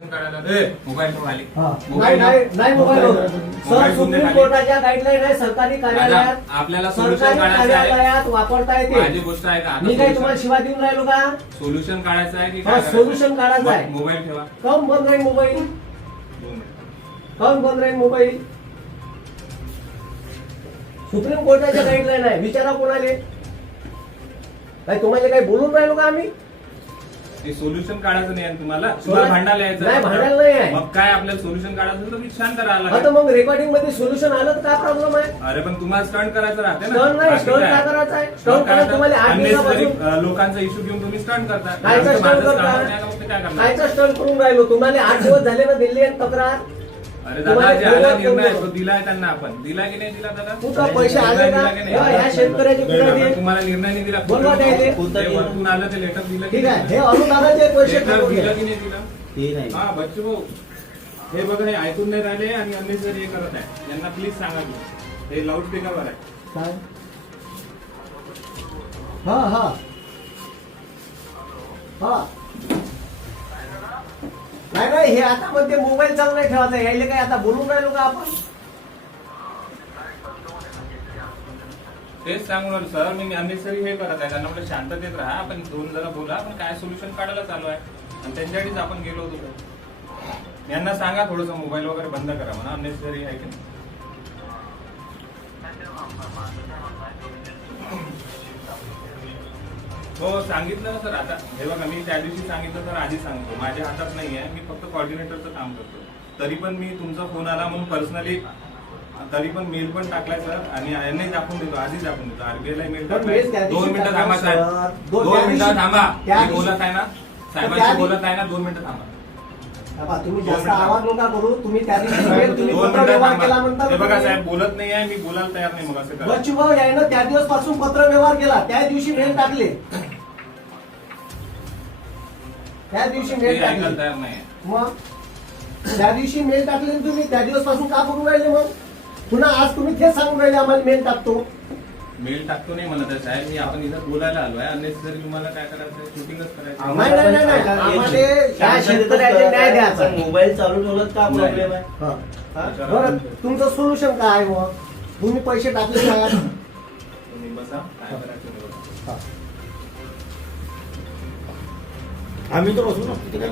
Mobile नाही mobile sir, supreme कोर्टाच्या guideline आहे. सरकारी कार्यालयात आपल्याला सरकारी कार्यालयात वापरता येते. माझी गोष्ट आहे का? मी काही तुम्हाला शिवा देऊन राहिलो का? सोल्युशन काढायचं आहे की सोल्युशन काढायचं आहे. मोबाईल ठेवा. काऊन बंद राहील मोबाईल? काऊन बंद राहील मोबाईल? सुप्रीम कोर्टाच्या गाईडलाईन आहे. विचारा कोणाले. काय तुम्हाला काही बोलून राहिलो का आम्ही? सोल्युशन काढायचं नाही तुम्हाला भांडायला यायचं नाही, भांडायला नाही आहे. मग काय आपल्याला सोल्युशन काढायचं तर विचार करायला आता मग रेकॉर्डिंग मध्ये सोल्युशन आलं तर काय प्रॉब्लेम आहे? अरे पण तुम्हाला स्टंट करायचं राहते ना. स्टंट नाही, स्टंट काय करायचं आहे? स्टंट करायचं तुम्हाला 8 दिवसापासून लोकांचा इश्यू घेऊन तुम्ही स्टंट करता. कायचा स्टंट करून राहिलो? तुम्हाला 8 दिवस झाले ना दिल्ली आणि तक्रार. अरे दादा जे आला निर्णय तो दिलाय त्यांना. आपण दिला की नाही दिला दादा? कुठं पैसे आले का? या शेतकऱ्याचे कुठे? तुम्हाला निर्णय नाही दिला. बोलवा द्यायले. वरतून आलं ते लेटर दिलं. ठीक आहे, हे अनुदानाचे पैसे दिलं की नाही दिलं? हा बच्चू भाऊ, हे बघा हे ऐकून नाही राहिले आणि अननेसेसरी हे करत आहे. यांना प्लीज सांगा की हे लाऊड स्पीकरवर आहे. काय? हा हा हा नाही हे आता मध्ये मोबाईल चालू नाही ठेवायचा. यायले काय आता बोलून राहिलो का आपण? तेच सांगून सर मी अननेसेसरी हे करत आहे. त्यांना म्हटलं शांततेत राहा, आपण दोन जरा बोला, आपण काय सोल्युशन काढायला चालू आहे. आणि त्यांच्यासाठीच आपण गेलो होतो. यांना सांगा थोडस मोबाईल वगैरे बंद करा म्हणा. अननेसेसरी आहे की हो सांगितलं ना सर. आता हे बघा मी त्या दिवशी सांगितलं तर आधी सांगतो. माझ्या हातात नाही आहे. मी फक्त कॉर्डिनेटरचं काम करतो. तरी पण मी तुमचा फोन आला म्हणून पर्सनली तरी पण मेल पण टाकलाय सर. आणि यांनाही दाखवून देतो, आधीच दाखवून देतो. आरबीआयला मेल टाकलाय. 2 मिनिटं थांबा साहेब, 2 मिनिटं थांबा. मी बोलत आहे ना साहेबांशी बोलत आहे ना. 2 मिनिटं थांबा. तुम्ही जास्त आवाज नका करू. तुम्ही त्या दिवशी 2 मिनिटं थांबा. हे बघा साहेब बोलत नाही आहे, मी बोलायला तयार नाही. मग असं बच्चू भाऊ यायनं त्या दिवस पासून पत्र व्यवहार केला. त्या दिवशी मेल टाकले. त्या दिवशी मेल टाकले. तयार नाही. मग त्या दिवशी मेल टाकले तुम्ही. त्या दिवस पासून का करून राहिले? मग पुन्हा आज तुम्ही तेच सांगून राहिले आम्हाला मेल टाकतो. मेल टाकतो नाही म्हणत आहे साहेब. मी आपण इथं बोलायला आलो आहे. अननेसेसरी तुम्हाला काय करायचं? शूटिंगच करायचं. नाही शेतकऱ्याचे न्याय द्यायचा. मोबाईल चालू ठेवलं का प्रॉब्लेम आहे? बरं तुमचं सोल्युशन काय? मग तुम्ही पैसे टाकले का? तुम्ही बसा, काय करायचं ते बघा. आम्ही तर बसू ना तिथे काय